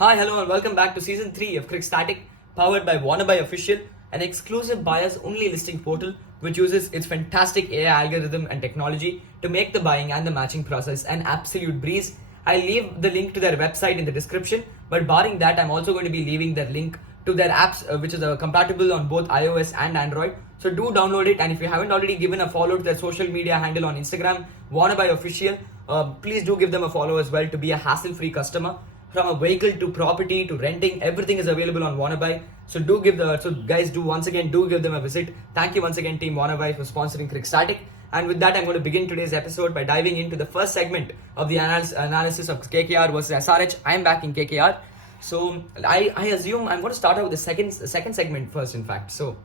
Hi, hello, and welcome back to Season 3 of Crickstatic, powered by Wannabe Official, an exclusive buyers-only listing portal which uses its fantastic AI algorithm and technology to make the buying and the matching process an absolute breeze. I'll leave the link to their website in the description, but barring that, I'm also going to be leaving their link to their apps, which is compatible on both iOS and Android. So do download it, and if you haven't already given a follow to their social media handle on Instagram, Wannabe Official, please do give them a follow as well to be a hassle-free customer. From a vehicle to property to renting, everything is available on Wannabe. So guys, do once again give them a visit. Thank you once again, Team Wannabe, for sponsoring Crickstatic. And with that, I'm going to begin today's episode by diving into the first segment of the analysis of KKR versus SRH. I'm back in KKR. So I assume I'm going to start out with the second segment first, in fact. So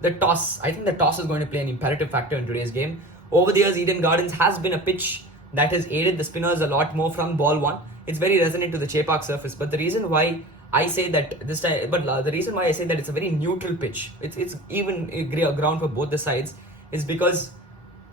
the toss. I think the toss is going to play an imperative factor in today's game. Over the years, Eden Gardens has been a pitch that has aided the spinners a lot more from ball one. It's very resonant to the Chepauk surface, but the reason why I say that it's a very neutral pitch. It's even ground for both the sides is because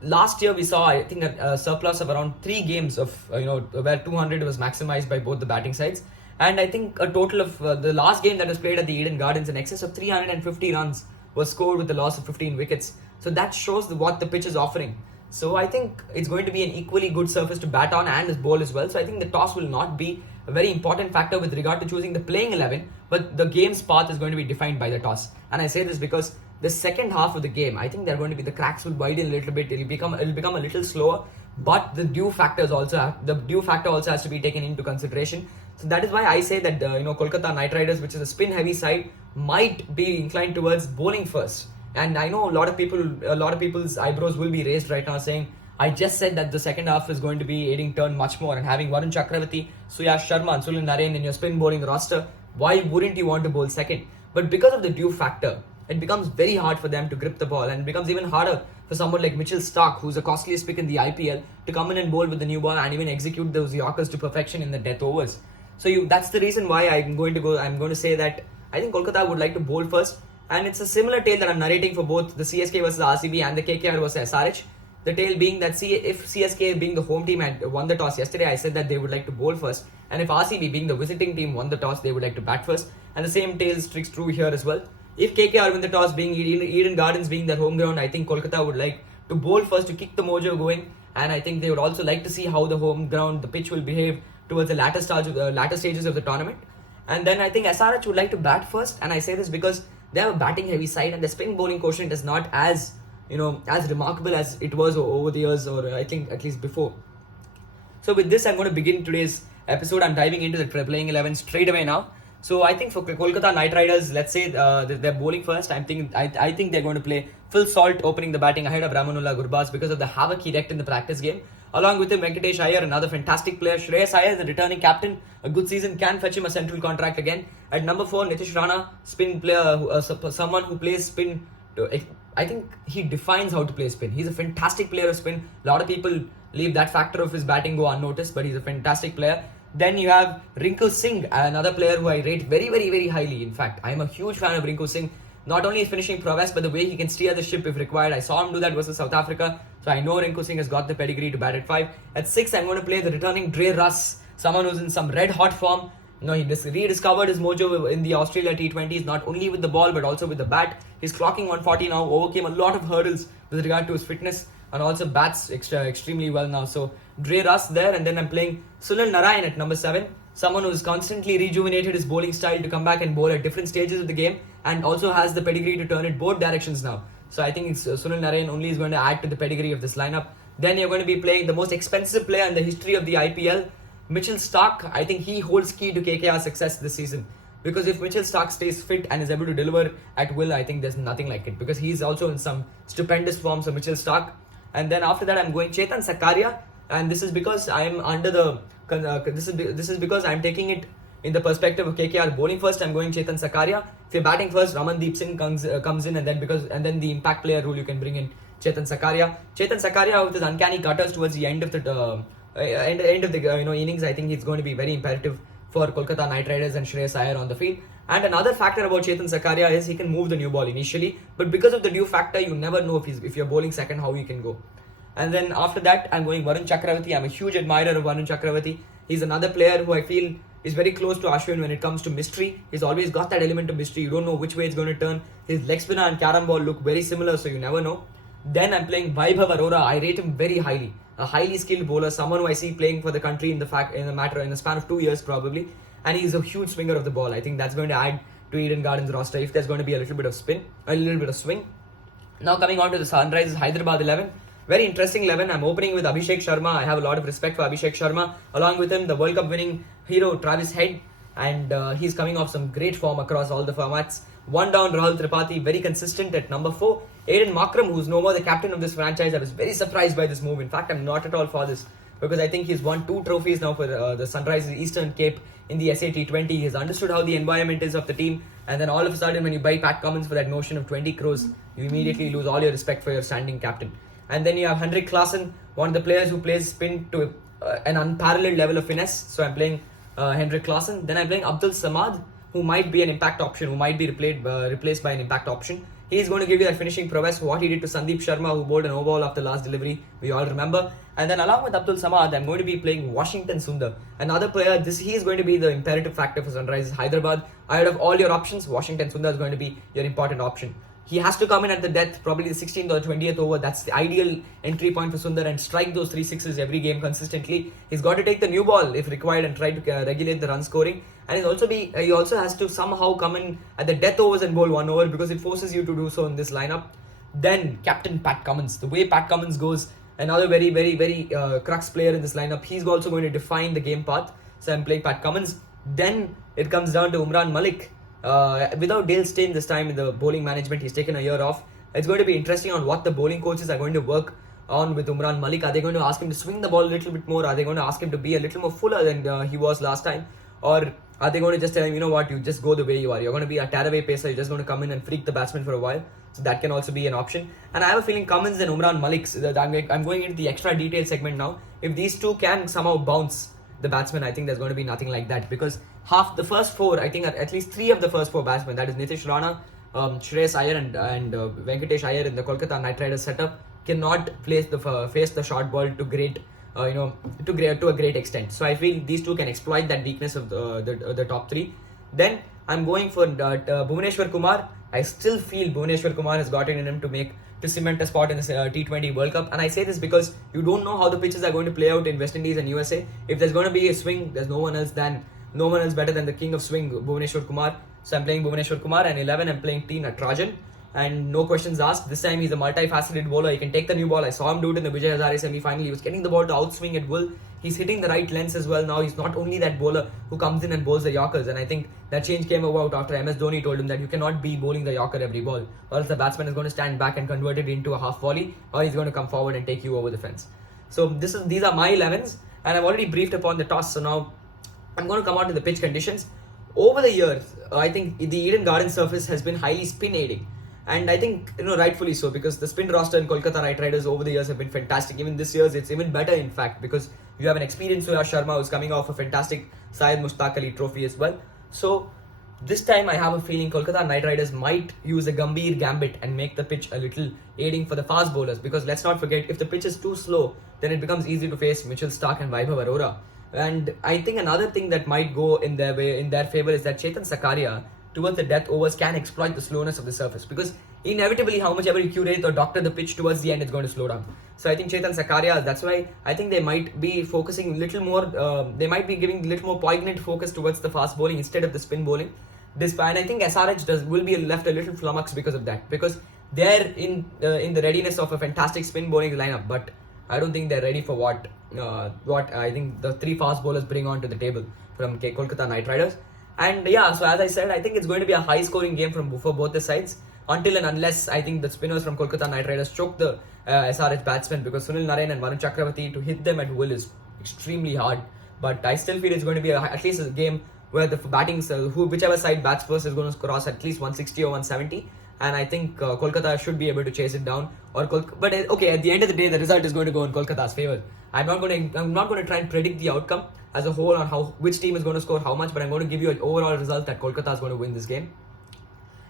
last year we saw, I think, a surplus of around 3 games of where 200 was maximized by both the batting sides, and I think a total of the last game that was played at the Eden Gardens, in excess of 350 runs was scored with the loss of 15 wickets. So that shows what the pitch is offering. So I think it's going to be an equally good surface to bat on and bowl as well. So I think the toss will not be a very important factor with regard to choosing the playing 11, but the game's path is going to be defined by the toss. And I say this because the second half of the game, I think the cracks will widen a little bit. It'll become a little slower, but the due factor also has to be taken into consideration. So that is why I say that Kolkata Knight Riders, which is a spin heavy side, might be inclined towards bowling first. And I know a lot of people's eyebrows will be raised right now, saying, I just said that the second half is going to be aiding turn much more, and having Varun Chakravarti, Suyash Sharma and Sunil Narine in your spin bowling roster, why wouldn't you want to bowl second? But because of the due factor, it becomes very hard for them to grip the ball, and it becomes even harder for someone like Mitchell Starc, who's the costliest pick in the IPL, to come in and bowl with the new ball and even execute those Yorkers to perfection in the death overs. So that's the reason why I'm going to say that I think Kolkata would like to bowl first. And it's a similar tale that I'm narrating for both the CSK versus RCB and the KKR versus SRH. The tale being that if CSK being the home team had won the toss yesterday, I said that they would like to bowl first. And if RCB being the visiting team won the toss, they would like to bat first. And the same tale sticks true here as well. If KKR win the toss, being Eden Gardens being their home ground, I think Kolkata would like to bowl first to kick the mojo going. And I think they would also like to see how the pitch will behave towards the latter stages of the tournament. And then I think SRH would like to bat first. And I say this because they have a batting heavy side, and the spin bowling quotient is not as remarkable as it was over the years, or I think at least before. So with this, I'm going to begin today's episode. I'm diving into the playing 11 straight away now. So I think for Kolkata Knight Riders, let's say they're bowling first. I think they're going to play Phil Salt opening the batting ahead of Ramanullah Gurbaz because of the havoc he wreaked in the practice game. Along with him, Venkatesh Iyer, another fantastic player. Shreyas Iyer, the returning captain, a good season, can fetch him a central contract again. At number 4, Nitish Rana, spin player, someone who plays spin. I think he defines how to play spin. He's a fantastic player of spin. A lot of people leave that factor of his batting go unnoticed, but he's a fantastic player. Then you have Rinku Singh, another player who I rate very, very, very highly. In fact, I'm a huge fan of Rinku Singh. Not only his finishing prowess, but the way he can steer the ship if required. I saw him do that versus South Africa. So I know Rinku Singh has got the pedigree to bat at 5. At 6, I'm going to play the returning Dre Russ, someone who's in some red hot form. He rediscovered his mojo in the Australia T20s, not only with the ball but also with the bat. He's clocking 140 now, overcame a lot of hurdles with regard to his fitness, and also bats extremely well now. So Dre Russ there, and then I'm playing Sunil Narine at number 7. Someone who's constantly rejuvenated his bowling style to come back and bowl at different stages of the game, and also has the pedigree to turn it both directions now. So I think Sunil Narine only is going to add to the pedigree of this lineup. Then you're going to be playing the most expensive player in the history of the IPL, Mitchell Starc. I think he holds key to KKR's success this season. Because if Mitchell Starc stays fit and is able to deliver at will, I think there's nothing like it. Because he's also in some stupendous form, so Mitchell Starc. And then after that, I'm going Chetan Sakaria. And this is because I'm this is because I'm taking it in the perspective of KKR bowling first. I'm going Chetan Sakaria. If you're batting first, Ramandeep Singh comes in, and then the impact player rule you can bring in Chetan Sakaria. Chetan Sakaria with his uncanny cutters towards the end of the innings, I think it's going to be very imperative for Kolkata Knight Riders and Shreyas Iyer on the field. And another factor about Chetan Sakaria is he can move the new ball initially, but because of the due factor, you never know if you're bowling second how you can go. And then after that, I'm going Varun Chakravarti. I'm a huge admirer of Varun Chakravarti. He's another player who I feel is very close to Ashwin when it comes to mystery. He's always got that element of mystery. You don't know which way it's going to turn. His leg spinner and carom ball look very similar, so you never know. Then I'm playing Vaibhav Arora. I rate him very highly. A highly skilled bowler, someone who I see playing for the country in the span of 2 years probably, and he's a huge swinger of the ball. I think that's going to add to Eden Gardens roster if there's going to be a little bit of swing. Now coming on to the Sunrisers Hyderabad 11. Very interesting 11. I'm opening with Abhishek Sharma. I have a lot of respect for Abhishek Sharma. Along with him, the World Cup winning hero Travis Head. And he's coming off some great form across all the formats. One down, Rahul Tripathi, very consistent at number 4. Aiden Markram, who's no more the captain of this franchise. I was very surprised by this move. In fact, I'm not at all for this, because I think he's won 2 trophies now for the Sunrisers Eastern Cape in the SAT20. He's understood how the environment is of the team, and then all of a sudden when you buy Pat Cummins for that notion of 20 crores, you immediately lose all your respect for your standing captain. And then you have Henrik Klaassen, one of the players who plays spin to an unparalleled level of finesse. So I'm playing Henrik Klaassen. Then I'm playing Abdul Samad, who might be an impact option, who might be replaced by an impact option. He's going to give you that finishing prowess, what he did to Sandeep Sharma, who bowled an over after last delivery, we all remember. And then along with Abdul Samad, I'm going to be playing Washington Sundar. Another player, he is going to be the imperative factor for Sunrisers Hyderabad. Out of all your options, Washington Sundar is going to be your important option. He has to come in at the death, probably the 16th or 20th over. That's the ideal entry point for Sundar, and strike those 3 sixes every game consistently. He's got to take the new ball if required and try to regulate the run scoring. And he also has to somehow come in at the death overs and bowl 1 over, because it forces you to do so in this lineup. Then Captain Pat Cummins. The way Pat Cummins goes, another very, very, very crux player in this lineup. He's also going to define the game path. So I'm playing Pat Cummins. Then it comes down to Umran Malik. Without Dale Steyn this time in the bowling management, he's taken a year off. It's going to be interesting on what the bowling coaches are going to work on with Umran Malik. Are they going to ask him to swing the ball a little bit more? Are they going to ask him to be a little more fuller than he was last time? Or are they going to just tell him, you know what, you just go the way you are. You're going to be a tearaway pacer. You're just going to come in and freak the batsman for a while. So that can also be an option. And I have a feeling Cummins and Umran Malik, I'm going into the extra detail segment now. If these two can somehow bounce the batsman, I think there's going to be nothing like that, because half the first 4, I think at least 3 of the first 4 batsmen, that is Nitish Rana, Shreyas Iyer and Venkatesh Iyer in the Kolkata Knight Riders setup, cannot face the short ball to a great extent. So I feel these two can exploit that weakness of the top 3. Then I'm going for Bhuvaneshwar Kumar. I still feel Bhuvaneshwar Kumar has got it in him to cement a spot in this T20 World Cup. And I say this because you don't know how the pitches are going to play out in West Indies and USA. If there's going to be a swing, there's no one else better than the king of swing, Bhuvaneshwar Kumar. So I'm playing Bhuvaneshwar Kumar, and 11 I'm playing T. Natarajan. And no questions asked. This time he's a multifaceted bowler. He can take the new ball. I saw him do it in the Vijay Hazare semi-final. He was getting the ball to outswing at will. He's hitting the right lengths as well now. He's not only that bowler who comes in and bowls the Yorkers. And I think that change came about after MS Dhoni told him that you cannot be bowling the Yorker every ball, or else the batsman is going to stand back and convert it into a half volley, or he's going to come forward and take you over the fence. So these are my 11s, and I've already briefed upon the toss. So now I'm going to come on to the pitch conditions. Over the years, I think the Eden Garden surface has been highly spin aiding. And I think, rightfully so, because the spin roster in Kolkata Knight Riders over the years have been fantastic. Even this year's, it's even better, in fact, because you have an experienced Surya Sharma who's coming off a fantastic Syed Mushtaq Ali trophy as well. So this time I have a feeling Kolkata Knight Riders might use a Gambhir gambit and make the pitch a little aiding for the fast bowlers, because let's not forget, if the pitch is too slow, then it becomes easy to face Mitchell Starc and Vaibhav Arora. And I think another thing that might go in their favour is that Chetan Sakaria, towards the death overs, can exploit the slowness of the surface, because inevitably how much ever you curate or doctor the pitch, towards the end it's going to slow down. So I think Chetan Sakaria, that's why I think they might be focusing a little more, they might be giving a little more poignant focus towards the fast bowling instead of the spin bowling. And I think SRH will be left a little flummoxed because of that, because they're in the readiness of a fantastic spin bowling lineup, but I don't think they're ready for what I think the 3 fast bowlers bring onto the table from Kolkata Knight Riders. And yeah, so as I said, I think it's going to be a high scoring game for both the sides, until and unless I think the spinners from Kolkata Knight Riders choke the SRH batsmen, because Sunil Narine and Varun Chakravarti, to hit them at will is extremely hard. But I still feel it's going to be at least a game where the whichever side bats first is going to cross at least 160 or 170. And I think Kolkata should be able to chase it down. But okay, at the end of the day, the result is going to go in Kolkata's favour. I'm not going to try and predict the outcome as a whole on which team is going to score how much, but I'm going to give you an overall result that Kolkata is going to win this game.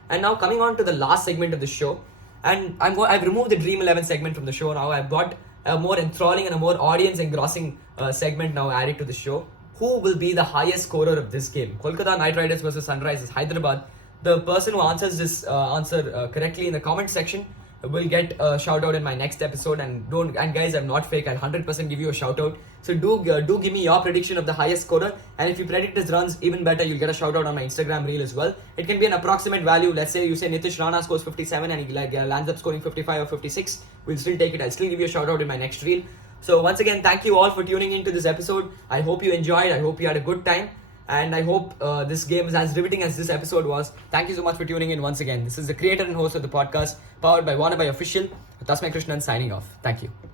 And now coming on to the last segment of the show, and I've removed the Dream 11 segment from the show now. I've got a more enthralling and a more audience engrossing segment now added to the show. who will be the highest scorer of this game. Kolkata Knight Riders versus Sunrisers Hyderabad. The person who answers this answer correctly in the comment section will get a shout out in my next episode. And guys, I'm not fake. I'll 100% give you a shout out. So do give me your prediction of the highest scorer. And if you predict his runs, even better, you'll get a shout out on my Instagram reel as well. It can be an approximate value. Let's say you say Nitish Rana scores 57 and he lands up scoring 55 or 56. We'll still take it. I'll still give you a shout out in my next reel. So once again, thank you all for tuning into this episode. I hope you enjoyed. I hope you had a good time. And I hope this game is as riveting as this episode was. Thank you so much for tuning in once again. This is the creator and host of the podcast, powered by Wannabe Official, Tasmay Krishnan signing off. Thank you.